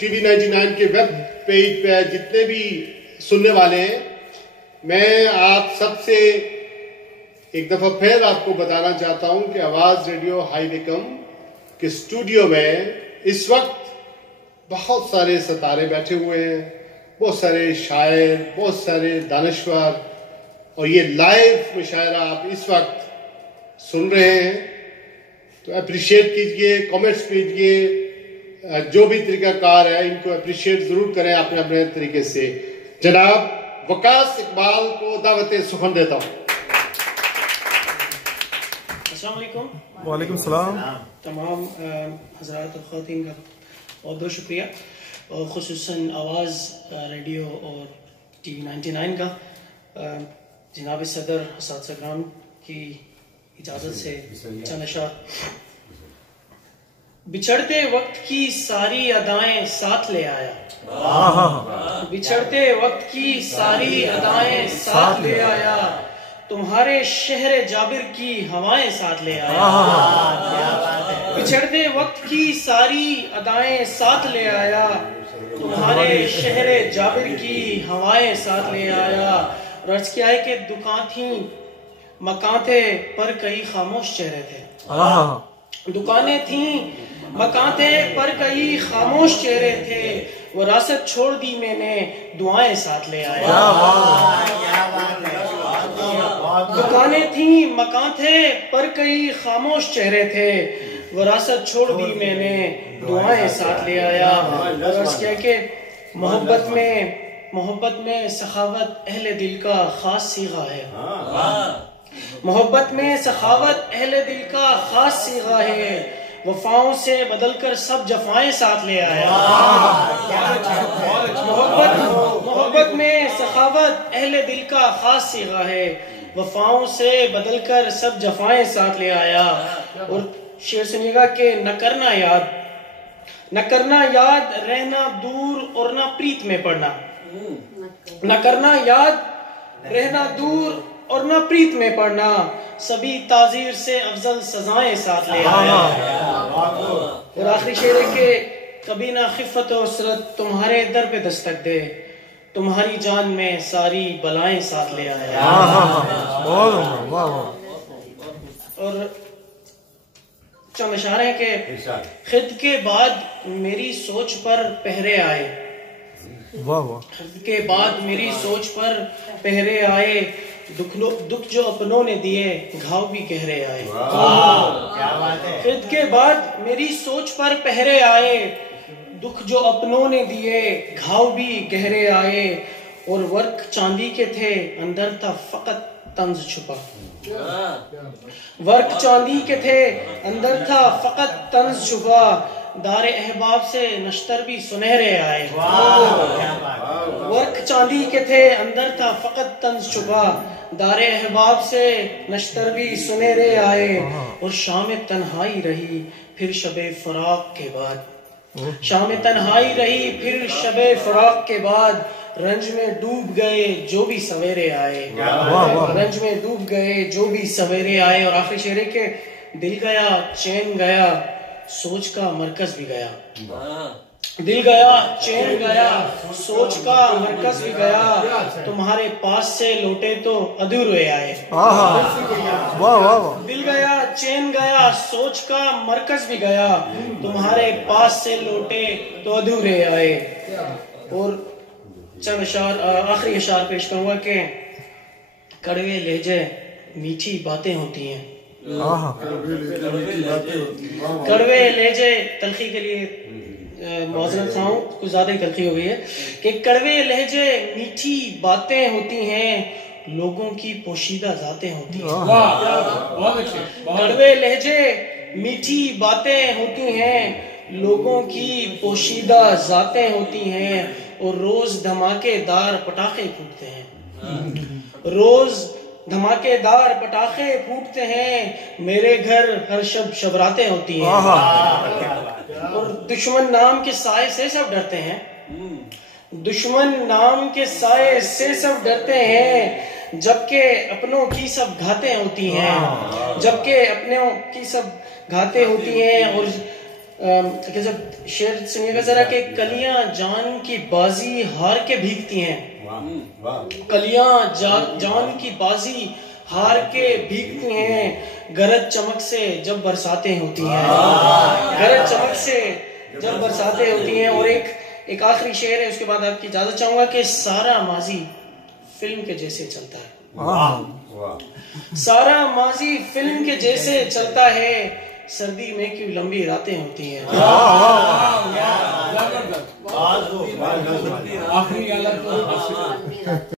TV 99 کے web page پہ جتنے بھی سننے والے ہیں، میں آپ سب سے ایک دفعہ پھر آپ کو بتانا چاہتا ہوں کہ آواز ریڈیو ہائی ویکم کے اسٹوڈیو میں اس وقت بہت سارے ستارے بیٹھے ہوئے ہیں، بہت سارے شاعر، بہت سارے دانشور، اور یہ لائیو مشاعرہ آپ اس وقت سن رہے ہیں. تو اپریشیٹ کیجئے، کامنٹس کیجئے، جو بھی طریقہ کار ہے ان کو اپریشیٹ ضرور کریں اپنے اپنے طریقے سے. جناب وقاص اقبال کو دعوت سخن دیتا ہوں. السلام علیکم. وعلیکم السلام. تمام حضرات اور خواتین کا بہت بہت شکریہ، اور خصوصاً آواز ریڈیو اور TV 99 کا. جناب صدر اساتذہ کرام کی اجازت سے چند اشعار. بچھڑتے وقت کی ساری ادائیں ساتھ لے آیا، بچھڑتے وقت کی ساری ادائیں ساتھ لے آیا، تمہارے شہر جابر کی ہوائیں ساتھ لے آیا. بچھڑتے وقت کی ساری ادائیں ساتھ لے آیا، تمہارے شہر جابر کی ہوائیں ساتھ لے آیا. اور عرض کیا ہے کہ دکان تھیں مکان تھے پر کئی خاموش چہرے تھے. دکانیں تھیں مکان تھے پر کئی خاموش چہرے تھے، وراثت چھوڑ دی میں نے دعائیں ساتھ لے آیا. دکانیں تھیں مکان تھے پر کئی خاموش چہرے تھے، وراثت چھوڑ دی میں نے دعائیں ساتھ لے آیا. اور عرض کیا کہ محبت میں سخاوت اہل دل کا خاص صیغہ ہے. محبت میں سخاوت اہل دل کا خاص صیغہ ہے، وفاؤں سے بدل کر سب جفائیں ساتھ لے آیا. محبت میں سخاوت اہل دل کا خاص صیغہ ہے، وفاؤں سے بدل کر سب جفائیں ساتھ لے آیا. اور شعر سنیے گا کہ نہ کرنا یاد رہنا دور اور نہ پریت میں پڑنا. نہ کرنا یاد رہنا دور اور نہ پریت میں پڑنا، سبھی تعزیر سے افضل سزائیں ساتھ لے آیا. اور آخری شعر ہے کہ کبھی نہ خفت و عسرت تمہارے در پہ دستک دے، تمہاری جان میں ساری بلائیں ساتھ لے آیا. اور چند اشعار ہیں کہ خط کے بعد میری سوچ پر پہرے آئے، خط کے بعد میری سوچ پر پہرے آئے، دکھ جو اپنوں نے دیے گھاؤ بھی گہرے آئے. خط کے بعد میری سوچ پر پہرے آئے، دکھ جو اپنوں نے دیے گھاؤ بھی گہرے آئے. اور ورق چاندی کے تھے اندر تھا فقط طنز چھپا، ورق چاندی کے تھے اندر تھا فقط طنز چھپا، دار احباب سے نشتر بھی سنہرے آئے. ورق چاندی کے تھے اندر تھا فقط طنز چھپا، دار احباب سے نشتر بھی سنہرے آئے. اور شام تنہائی رہی پھر شب فراق کے بعد، شام تنہائی رہی پھر شب فراق کے بعد، رنج میں ڈوب گئے جو بھی سویرے آئے، رنج میں ڈوب گئے جو بھی سویرے آئے. اور آخری شعر ہے کہ دل گیا چین گیا سوچ کا مرکز بھی گیا، دل گیا چین گیا سوچ کا مرکز بھی گیا، تمہارے پاس سے لوٹے تو ادھورے آئے. دل گیا چین گیا سوچ کا مرکز بھی گیا، تمہارے پاس سے لوٹے تو ادھورے آئے. اور چند اشعار آخری اشعار پیش کروں گا کہ کڑوے لہجے میٹھی باتیں ہوتی ہیں. کڑوے لہجے تلخی کے لیے معذرت خواہ ہوں، کچھ زیادہ ہی تلخی ہو گئی ہے کہ کڑوے لہجے میٹھی باتیں ہوتی ہیں، لوگوں کی پوشیدہ ذاتیں ہوتی ہیں. کڑوے لہجے میٹھی باتیں ہوتی ہیں، لوگوں کی پوشیدہ ذاتیں ہوتی ہیں. اور روز دھماکے دار پٹاخے پھوٹتے ہیں، روز دھماکے دار پٹاخے پھوٹتے ہیں، میرے گھر ہر شب شبراتیں ہوتی ہیں. اور دشمن نام کے سائے سے سب ڈرتے ہیں، دشمن نام کے سائے سے سب ڈرتے ہیں، جبکہ اپنوں کی سب گھاتیں ہوتی ہیں، جبکہ اپنوں کی سب گھاتیں ہوتی ہیں. اور کہ جب شعر سنیے گا ذرا کہ کلیاں جان کی بازی ہار کے بھیگتی ہیں، کلیاں جان کی بازی ہار کے بھیگتی ہیں، گرج چمک سے جب برساتیں ہوتی ہیں، گرج چمک سے جب برساتیں ہوتی ہیں۔ اور ایک آخری شعر ہے، اس کے بعد آپ کی اجازت چاہوں گا کہ سارا ماضی فلم کے جیسے چلتا ہے، سارا ماضی فلم کے جیسے چلتا ہے، سردی میں کیوں لمبی راتیں ہوتی ہیں۔